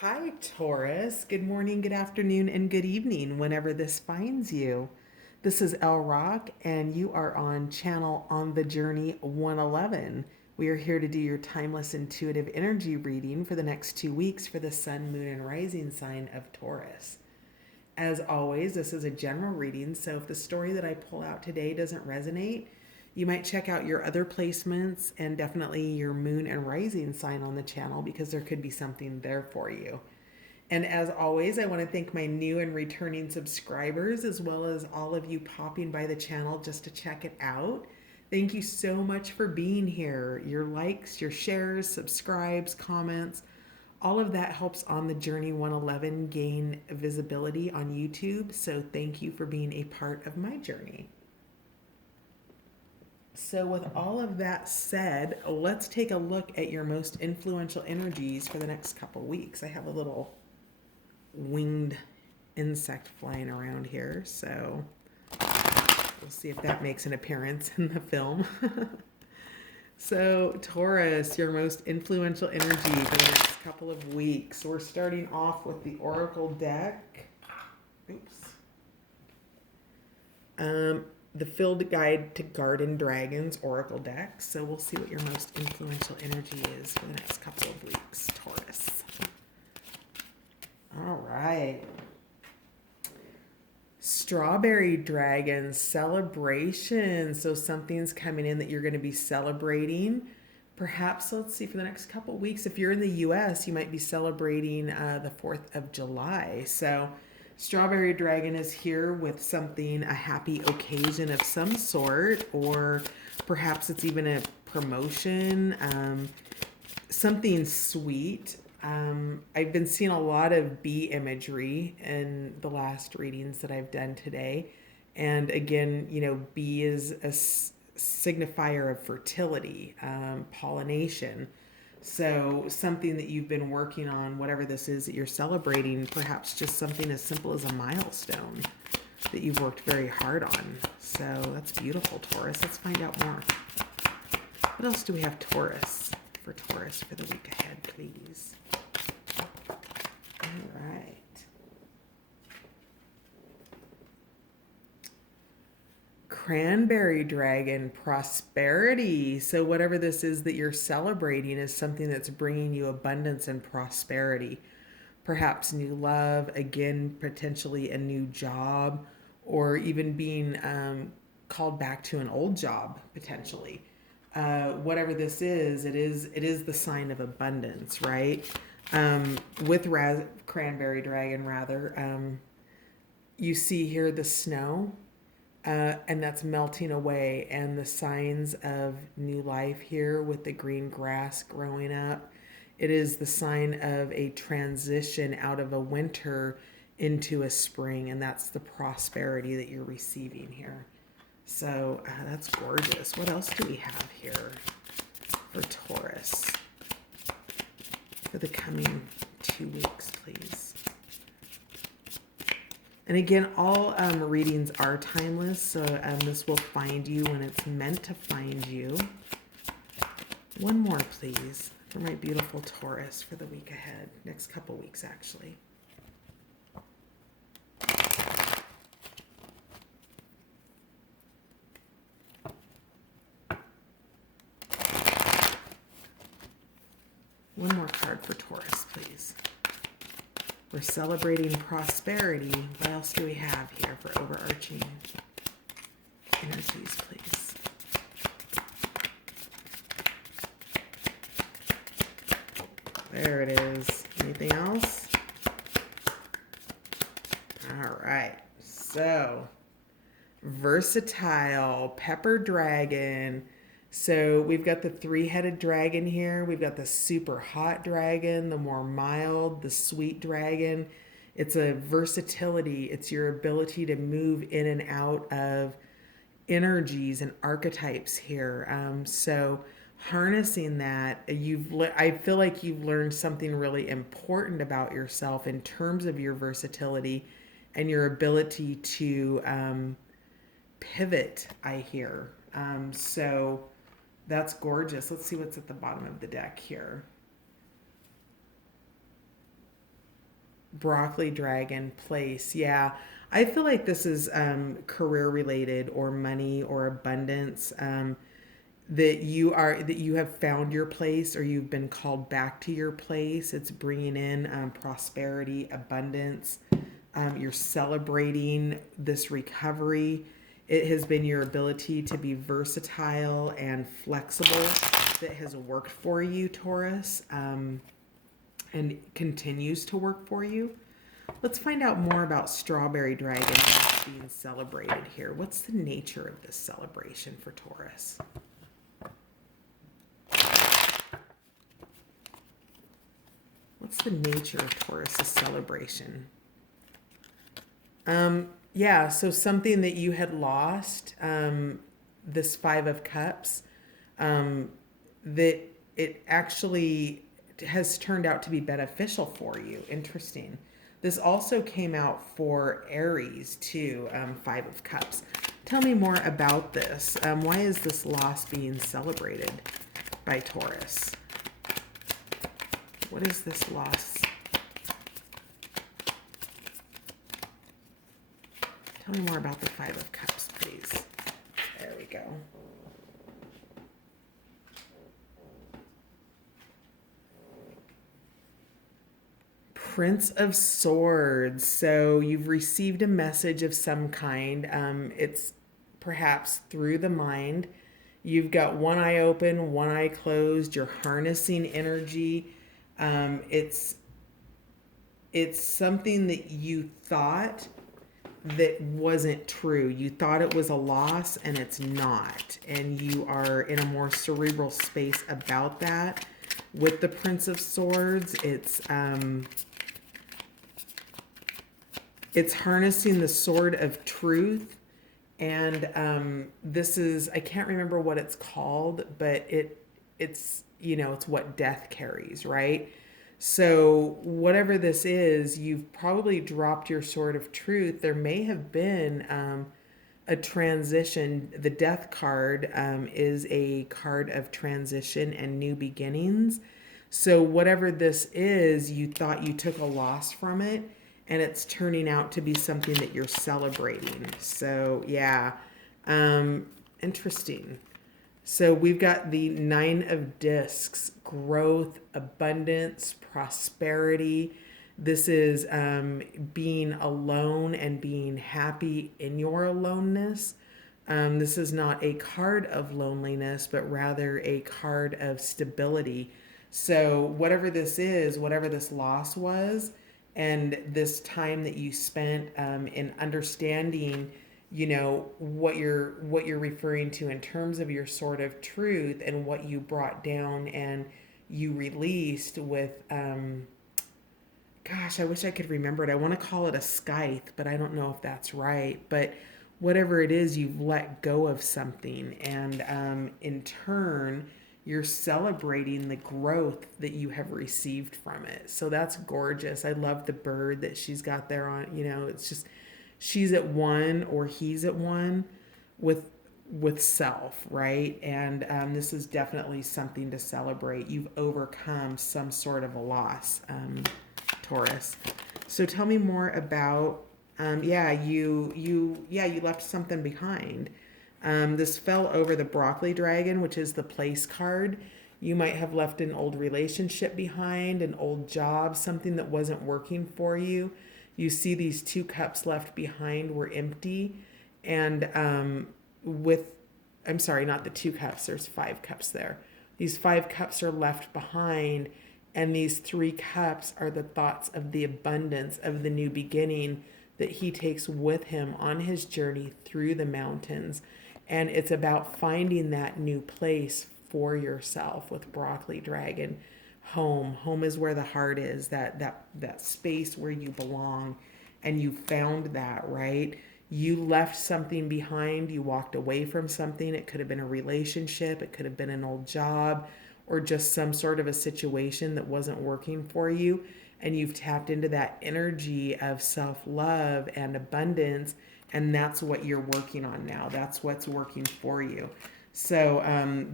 Hi, Taurus. Good morning, good afternoon, and good evening, whenever this finds you. This is El Rock, and you are on channel On the Journey 111. We are here to do your timeless intuitive energy reading for the next 2 weeks for the sun, moon, and rising sign of Taurus. As always, this is a general reading, so if the story that I pull out today doesn't resonate, you might check out your other placements and definitely your moon and rising sign on the channel because there could be something there for you. And as always, I want to thank my new and returning subscribers as well as all of you popping by the channel just to check it out. Thank you so much for being here. Your likes, your shares, subscribes, comments, all of that helps On the Journey 111 gain visibility on YouTube. So thank you for being a part of my journey. So, with all of that said, let's take a look at your most influential energies for the next couple weeks. I have a little winged insect flying around here, so we'll see if that makes an appearance in the film. So, Taurus, your most influential energy for the next couple of weeks. We're starting off with the Oracle deck. Oops. The Field Guide to Garden Dragons Oracle deck. So we'll see what your most influential energy is for the next couple of weeks, Taurus. All right. Strawberry Dragon Celebration. So something's coming in that you're going to be celebrating. Perhaps, let's see, for the next couple of weeks, if you're in the U.S., you might be celebrating the 4th of July. So Strawberry Dragon is here with something, a happy occasion of some sort, or perhaps it's even a promotion, something sweet. I've been seeing a lot of bee imagery in the last readings that I've done today. And again, bee is a signifier of fertility, pollination. So something that you've been working on, whatever this is that you're celebrating, perhaps just something as simple as a milestone that you've worked very hard on. So that's beautiful, Taurus. Let's find out more. What else do we have for Taurus for the week ahead, please? All right. Cranberry Dragon Prosperity. So whatever this is that you're celebrating is something that's bringing you abundance and prosperity. Perhaps new love, again, potentially a new job, or even being called back to an old job, potentially. Whatever this is, it is the sign of abundance, right? With Cranberry Dragon, rather, you see here the snow. And that's melting away, and the signs of new life here with the green grass growing up. It is the sign of a transition out of a winter into a spring, and that's the prosperity that you're receiving here. So that's gorgeous. What else do we have here for Taurus for the coming 2 weeks, please? And again, all readings are timeless, so this will find you when it's meant to find you. One more, please, for my beautiful Taurus for the week ahead. Next couple weeks, actually. One more card for Taurus, please. We're celebrating prosperity. What else do we have here for overarching energies, please? There it is. Anything else? All right. So, versatile pepper dragon. So we've got the 3-headed dragon here. We've got the super hot dragon, the more mild, the sweet dragon. It's a versatility. It's your ability to move in and out of energies and archetypes here. So harnessing that, I feel like you've learned something really important about yourself in terms of your versatility and your ability to pivot, I hear. So that's gorgeous. Let's see what's at the bottom of the deck here. Broccoli dragon place. Yeah. I feel like this is career related or money or abundance. That you have found your place or you've been called back to your place. It's bringing in prosperity, abundance. You're celebrating this recovery. It has been your ability to be versatile and flexible that has worked for you, Taurus, and continues to work for you. Let's find out more about Strawberry Dragon that's being celebrated here. What's the nature of this celebration for Taurus? What's the nature of Taurus's celebration? Yeah, so something that you had lost, this Five of Cups, that it actually has turned out to be beneficial for you. Interesting. This also came out for Aries too, Five of Cups. Tell me more about this. Why is this loss being celebrated by Taurus? What is this loss? Tell me more about the Five of Cups, please. There we go. Prince of Swords. So you've received a message of some kind. It's perhaps through the mind. You've got one eye open, one eye closed. You're harnessing energy. It's something that you thought that wasn't true. You thought it was a loss and it's not. And you are in a more cerebral space about that. With the Prince of Swords, it's harnessing the sword of truth. And this is, I can't remember what it's called, but it's it's what death carries, right? So whatever this is, you've probably dropped your sword of truth. There may have been a transition. The death card is a card of transition and new beginnings. So whatever this is, you thought you took a loss from it, and it's turning out to be something that you're celebrating. So yeah, interesting. So we've got the Nine of Discs, growth, abundance, prosperity. This is being alone and being happy in your aloneness. This is not a card of loneliness, but rather a card of stability. So whatever this is, whatever this loss was, and this time that you spent in understanding what you're referring to in terms of your sword of truth and what you brought down and you released with gosh, I wish I could remember it. I want to call it a scythe, but I don't know if that's right. But whatever it is, you've let go of something, and in turn you're celebrating the growth that you have received from it. So that's gorgeous. I love the bird that she's got there on, it's just she's at one or he's at one with self, right? And this is definitely something to celebrate. You've overcome some sort of a loss, Taurus. So tell me more about you left something behind. This fell over the Broccoli Dragon, which is the place card. You might have left an old relationship behind, an old job, something that wasn't working for you. You see these two cups left behind were empty. And I'm sorry, not the two cups, there's 5 cups there. These 5 cups are left behind, and these 3 cups are the thoughts of the abundance of the new beginning that he takes with him on his journey through the mountains. And it's about finding that new place for yourself with Broccoli Dragon. Home is where the heart is, that space where you belong, and you found that, right? You left something behind, you walked away from something. It could have been a relationship, it could have been an old job, or just some sort of a situation that wasn't working for you, and you've tapped into that energy of self-love and abundance, and that's what you're working on now. That's what's working for you. So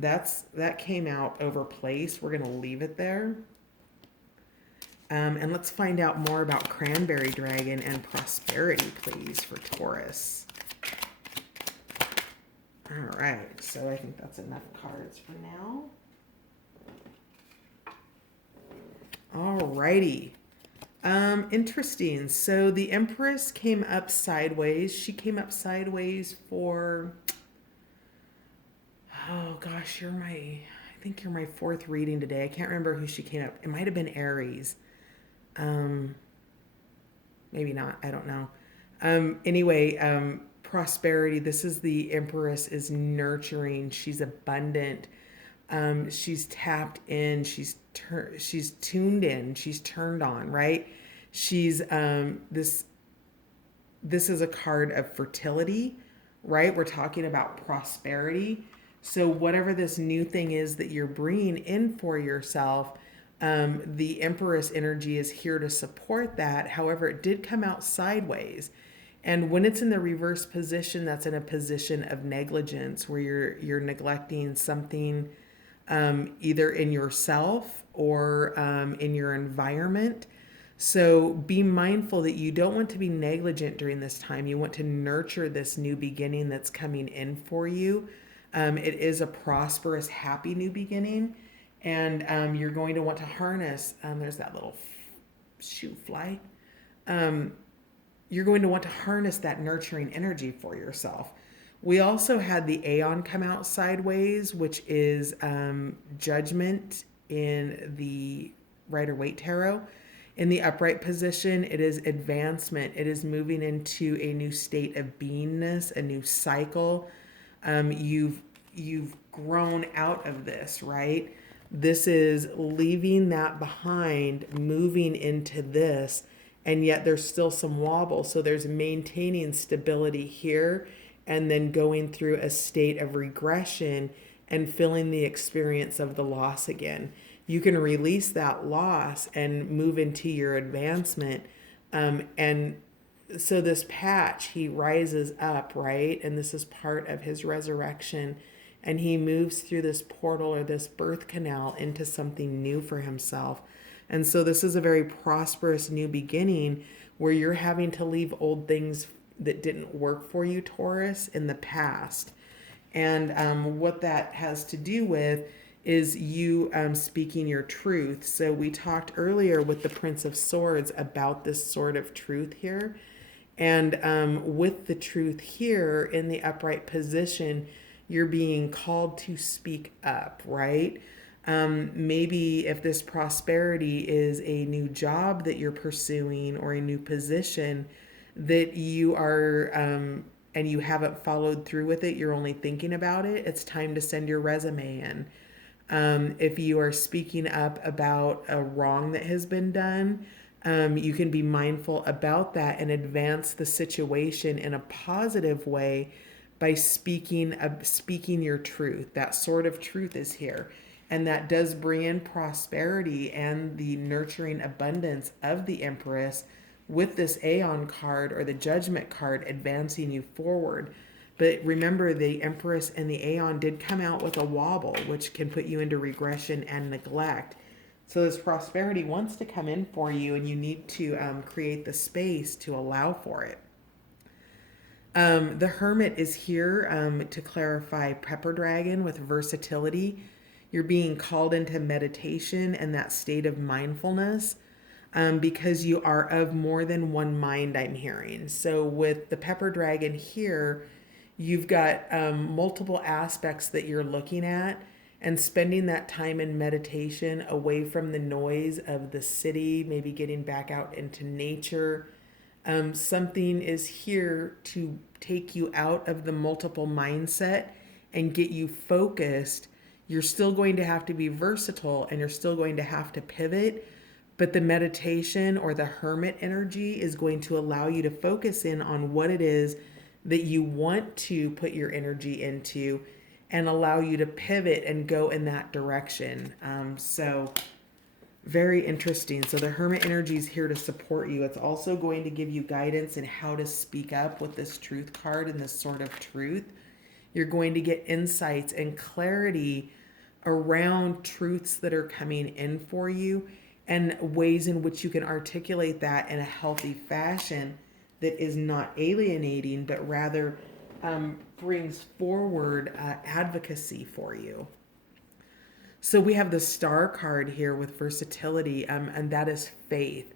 that came out over place. We're going to leave it there. And let's find out more about Cranberry Dragon and prosperity, please, for Taurus. All right, so I think that's enough cards for now. All righty. Interesting. So the Empress came up sideways. She came up sideways for, oh gosh, I think you're my fourth reading today. I can't remember who she came up. It might have been Aries. Maybe not. I don't know. Anyway, prosperity. This is the Empress is nurturing. She's abundant. She's tapped in. She's tuned in. She's turned on. Right. She's this is a card of fertility. Right. We're talking about prosperity. So whatever this new thing is that you're bringing in for yourself, the Empress energy is here to support that. However, it did come out sideways. And when it's in the reverse position, that's in a position of negligence where you're neglecting something, either in yourself or in your environment. So be mindful that you don't want to be negligent during this time. You want to nurture this new beginning that's coming in for you. It is a prosperous, happy new beginning. And you're going to want to harness, there's that little shoe fly. You're going to want to harness that nurturing energy for yourself. We also had the Aeon come out sideways, which is judgment in the Rider-Waite Tarot. In the upright position, it is advancement. It is moving into a new state of beingness, a new cycle. You've grown out of this, right? This is leaving that behind, moving into this, and yet there's still some wobble. So there's maintaining stability here and then going through a state of regression and feeling the experience of the loss again. You can release that loss and move into your advancement. And so this patch, he rises up, right? And this is part of his resurrection. And he moves through this portal or this birth canal into something new for himself. And so this is a very prosperous new beginning where you're having to leave old things that didn't work for you, Taurus, in the past. And what that has to do with is you speaking your truth. So we talked earlier with the Prince of Swords about this sort of truth here. And with the truth here in the upright position, you're being called to speak up, right? Maybe if this prosperity is a new job that you're pursuing or a new position that you are, and you haven't followed through with it, you're only thinking about it, it's time to send your resume in. If you are speaking up about a wrong that has been done, you can be mindful about that and advance the situation in a positive way by speaking your truth. That sort of truth is here. And that does bring in prosperity and the nurturing abundance of the Empress with this Aeon card or the Judgment card advancing you forward. But remember, the Empress and the Aeon did come out with a wobble, which can put you into regression and neglect. So this prosperity wants to come in for you, and you need to create the space to allow for it. The Hermit is here to clarify Pepper Dragon with versatility. You're being called into meditation and that state of mindfulness because you are of more than one mind, I'm hearing. So with the Pepper Dragon here, you've got multiple aspects that you're looking at and spending that time in meditation away from the noise of the city, maybe getting back out into nature. Something is here to take you out of the multiple mindset and get you focused. You're still going to have to be versatile and you're still going to have to pivot, but the meditation or the hermit energy is going to allow you to focus in on what it is that you want to put your energy into and allow you to pivot and go in that direction. So very interesting. So the Hermit energy is here to support you. It's also going to give you guidance in how to speak up with this truth card and this sort of truth. You're going to get insights and clarity around truths that are coming in for you. and ways in which you can articulate that in a healthy fashion that is not alienating, but rather brings forward advocacy for you. So we have the star card here with versatility, and that is faith.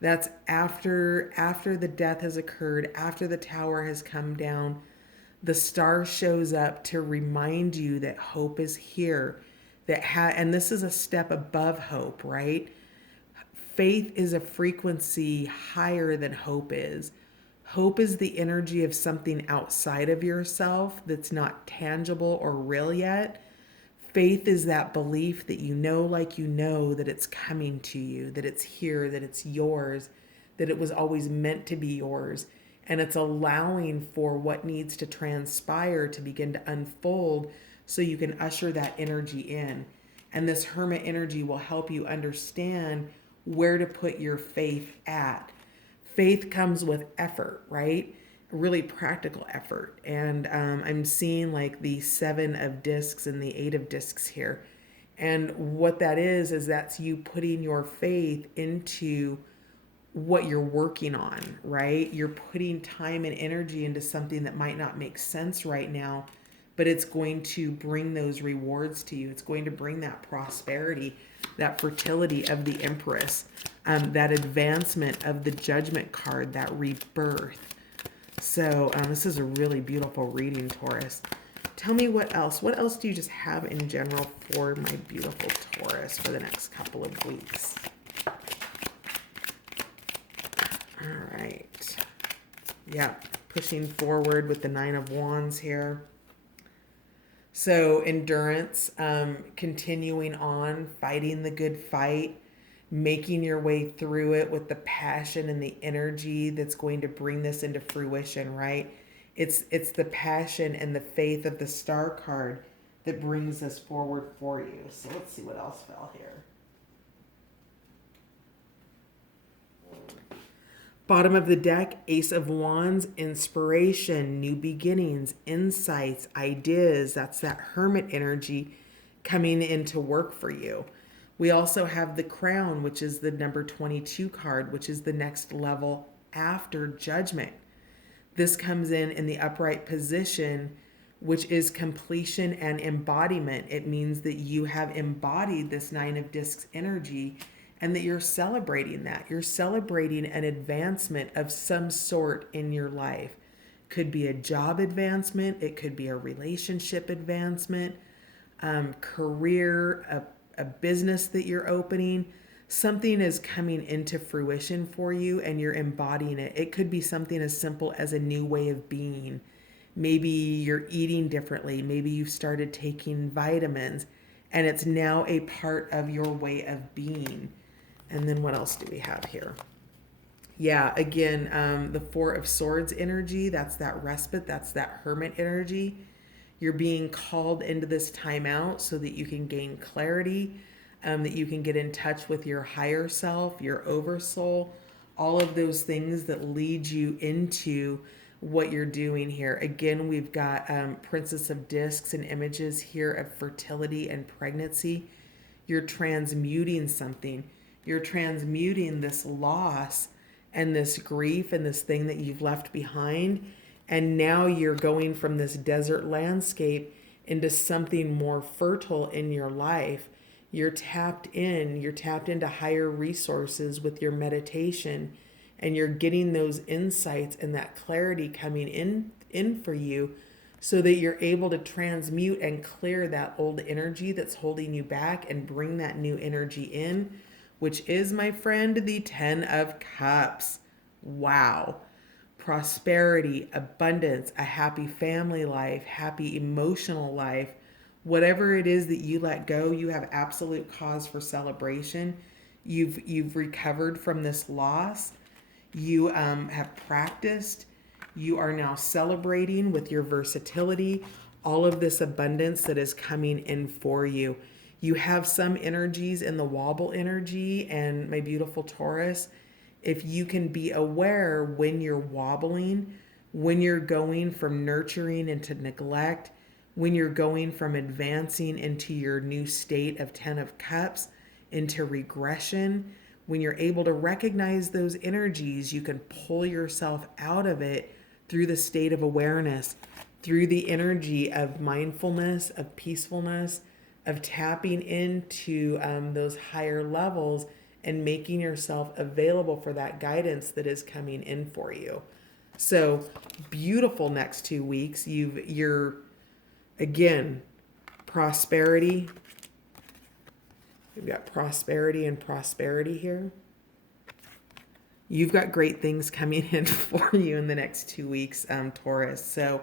That's after the death has occurred, after the tower has come down, the star shows up to remind you that hope is here. And this is a step above hope, right? Faith is a frequency higher than hope is. Hope is the energy of something outside of yourself that's not tangible or real yet. Faith is that belief that you know, like you know, that it's coming to you, that it's here, that it's yours, that it was always meant to be yours. And it's allowing for what needs to transpire to begin to unfold so you can usher that energy in. And this hermit energy will help you understand where to put your faith at. Faith comes with effort, right? Really practical effort. And I'm seeing like the 7 of discs and the 8 of discs here. And what that is that's you putting your faith into what you're working on, right? You're putting time and energy into something that might not make sense right now, but it's going to bring those rewards to you. It's going to bring that prosperity, that fertility of the Empress, that advancement of the Judgment card, that rebirth. So this is a really beautiful reading, Taurus. Tell me what else. What else do you just have in general for my beautiful Taurus for the next couple of weeks? All right. Yeah, pushing forward with the 9 of Wands here. So endurance, continuing on, fighting the good fight, making your way through it with the passion and the energy that's going to bring this into fruition, right? It's the passion and the faith of the star card that brings this forward for you. So let's see what else fell here. Bottom of the deck, Ace of Wands, inspiration, new beginnings, insights, ideas. That's that hermit energy coming into work for you. We also have the Crown, which is the number 22 card, which is the next level after Judgment. This comes in the upright position, which is completion and embodiment. It means that you have embodied this 9 of discs energy and that you're celebrating that. You're celebrating an advancement of some sort in your life. Could be a job advancement. It could be a relationship advancement, career, a business that you're opening. Something is coming into fruition for you and you're embodying it. It could be something as simple as a new way of being. Maybe you're eating differently. Maybe you've started taking vitamins and it's now a part of your way of being. And then what else do we have here? Yeah, again, the 4 of Swords energy, that's that respite, that's that hermit energy. You're being called into this timeout so that you can gain clarity, that you can get in touch with your higher self, your oversoul, all of those things that lead you into what you're doing here. Again, we've got Princess of Discs and images here of fertility and pregnancy. You're transmuting something. You're transmuting this loss and this grief and this thing that you've left behind. And now you're going from this desert landscape into something more fertile in your life. You're tapped into higher resources with your meditation, and you're getting those insights and that clarity coming in for you so that you're able to transmute and clear that old energy that's holding you back and bring that new energy in, which is, my friend, the 10 of Cups. Wow. Prosperity, abundance, a happy family life, happy emotional life, whatever it is that you let go, you have absolute cause for celebration. You've recovered from this loss. You have practiced. You are now celebrating with your versatility, all of this abundance that is coming in for you. You have some energies in the wobble energy, and my beautiful Taurus, if you can be aware when you're wobbling, when you're going from nurturing into neglect, when you're going from advancing into your new state of 10 of Cups, into regression. When you're able to recognize those energies, you can pull yourself out of it through the state of awareness, through the energy of mindfulness, of peacefulness, of tapping into those higher levels and making yourself available for that guidance that is coming in for you. So beautiful next 2 weeks. You're again, prosperity. We've got prosperity and prosperity here. You've got great things coming in for you in the next 2 weeks, Taurus. So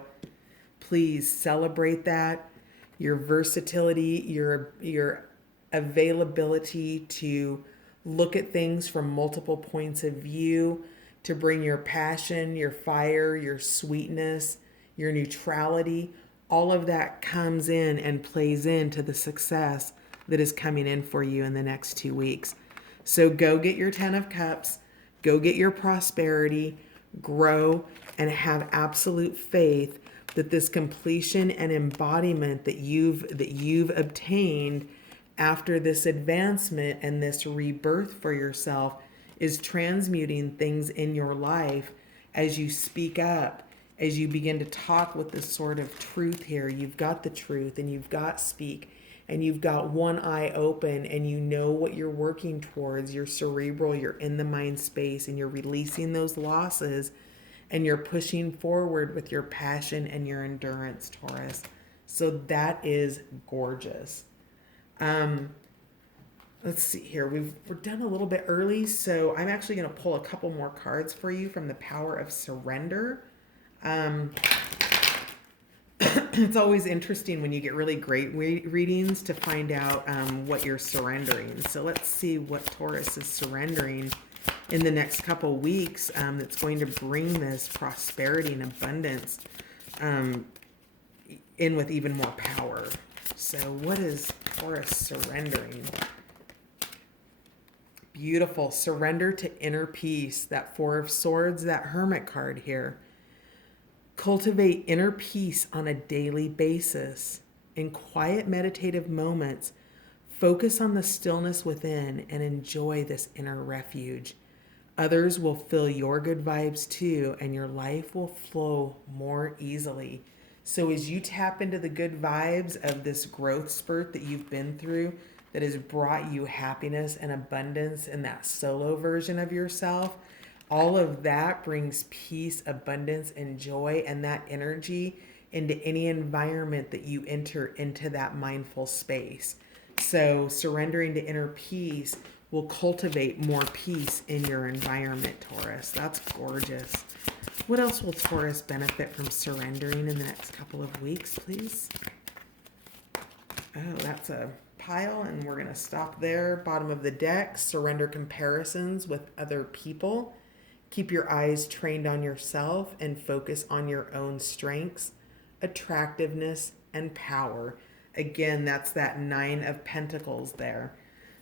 please celebrate that. Your versatility, your availability to look at things from multiple points of view, to bring your passion, your fire, your sweetness, your neutrality, all of that comes in and plays into the success that is coming in for you in the next 2 weeks. So go get your 10 of Cups, go get your prosperity, grow, and have absolute faith that this completion and embodiment that you've obtained after this advancement and this rebirth for yourself is transmuting things in your life as you speak up, as you begin to talk with this sort of truth here. You've got the truth and you've got speak and you've got one eye open and you know what you're working towards. You're cerebral, you're in the mind space, and you're releasing those losses and you're pushing forward with your passion and your endurance, Taurus. So that is gorgeous. Let's see here. We're done a little bit early, so I'm actually going to pull a couple more cards for you from the Power of Surrender. It's always interesting when you get really great readings to find out what you're surrendering. So let's see what Taurus is surrendering in the next couple weeks that's going to bring this prosperity and abundance in with even more power. So what is Taurus surrendering? Beautiful. Surrender to inner peace. That Four of Swords, that Hermit card here. Cultivate inner peace on a daily basis. In quiet meditative moments, focus on the stillness within and enjoy this inner refuge. Others will feel your good vibes too, and your life will flow more easily. So as you tap into the good vibes of this growth spurt that you've been through, that has brought you happiness and abundance in that solo version of yourself, all of that brings peace, abundance, and joy, and that energy into any environment that you enter into that mindful space. So surrendering to inner peace will cultivate more peace in your environment, Taurus. That's gorgeous. What else will Taurus benefit from surrendering in the next couple of weeks, please? Oh, that's a pile, and we're going to stop there. Bottom of the deck, surrender comparisons with other people. Keep your eyes trained on yourself and focus on your own strengths, attractiveness, and power. Again, that's that 9 of Pentacles there.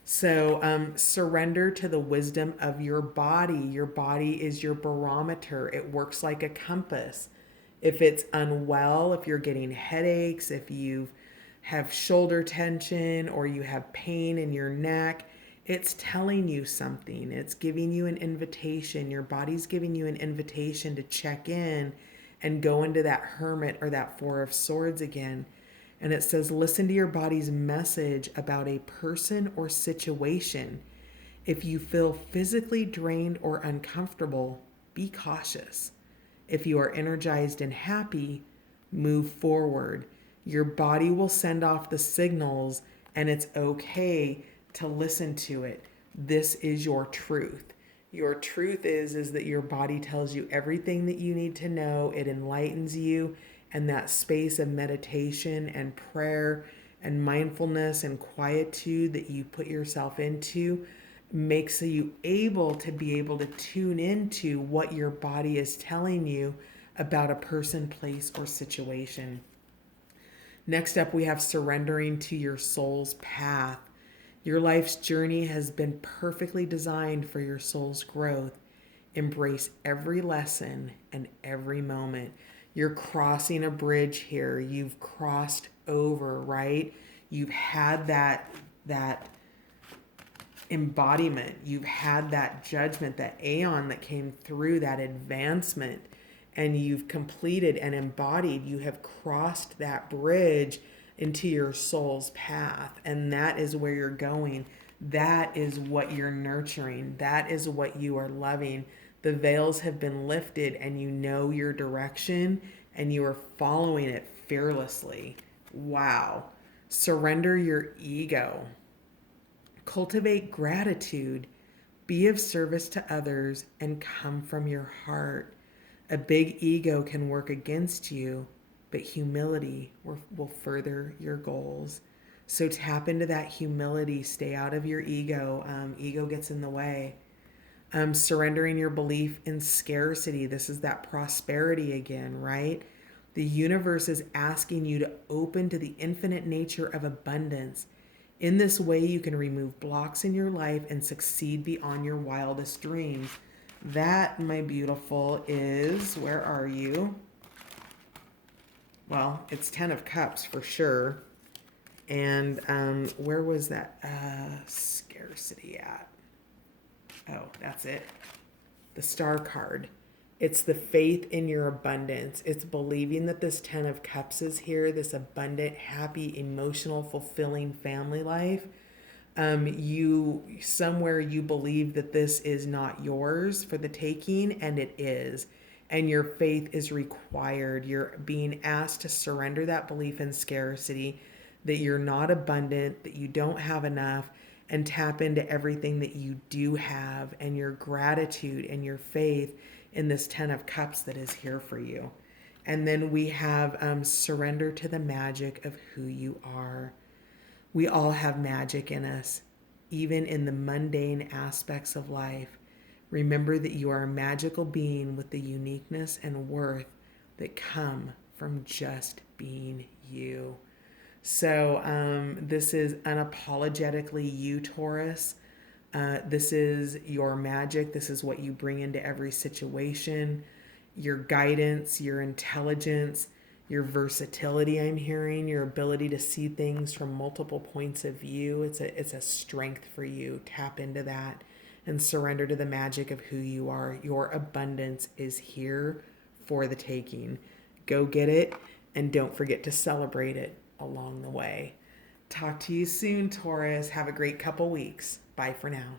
So surrender to the wisdom of your body. Your body is your barometer. It works like a compass. If it's unwell, if you're getting headaches, if you have shoulder tension or you have pain in your neck, it's telling you something. It's giving you an invitation. Your body's giving you an invitation to check in and go into that Hermit or that Four of Swords again. And it says, listen to your body's message about a person or situation. If you feel physically drained or uncomfortable, be cautious. If you are energized and happy, move forward. Your body will send off the signals, and it's okay to listen to it. This is your truth. Your truth is that your body tells you everything that you need to know. It enlightens you, and that space of meditation and prayer and mindfulness and quietude that you put yourself into makes you able to tune into what your body is telling you about a person, place, or situation. Next up, we have surrendering to your soul's path. Your life's journey has been perfectly designed for your soul's growth. Embrace every lesson and every moment. You're crossing a bridge here. You've crossed over, right? You've had that embodiment. You've had that judgment, that aeon that came through, that advancement, and you've completed and embodied. You have crossed that bridge into your soul's path, and that is where you're going. That is what you're nurturing. That is what you are loving. The veils have been lifted, and you know your direction, and you are following it fearlessly. Wow. Surrender your ego. Cultivate gratitude, be of service to others, and come from your heart. A big ego can work against you, but humility will further your goals. So tap into that humility. Stay out of your ego. Ego gets in the way. Surrendering your belief in scarcity. This is that prosperity again, right? The universe is asking you to open to the infinite nature of abundance. In this way, you can remove blocks in your life and succeed beyond your wildest dreams. That, my beautiful, is, where are you? Well, it's 10 of Cups for sure. And where was that scarcity at? Oh, that's it. The Star card. It's the faith in your abundance. It's believing that this 10 of Cups is here, this abundant, happy, emotional, fulfilling family life. You believe that this is not yours for the taking, and it is. And your faith is required. You're being asked to surrender that belief in scarcity, that you're not abundant, that you don't have enough, and tap into everything that you do have, and your gratitude and your faith in this 10 of Cups that is here for you. And then we have surrender to the magic of who you are. We all have magic in us, even in the mundane aspects of life. Remember that you are a magical being with the uniqueness and worth that come from just being you. So this is unapologetically you, Taurus. This is your magic. This is what you bring into every situation. Your guidance, your intelligence, your versatility, I'm hearing, your ability to see things from multiple points of view. It's a strength for you. Tap into that and surrender to the magic of who you are. Your abundance is here for the taking. Go get it, and don't forget to celebrate it along the way. Talk to you soon, Taurus. Have a great couple weeks. Bye for now.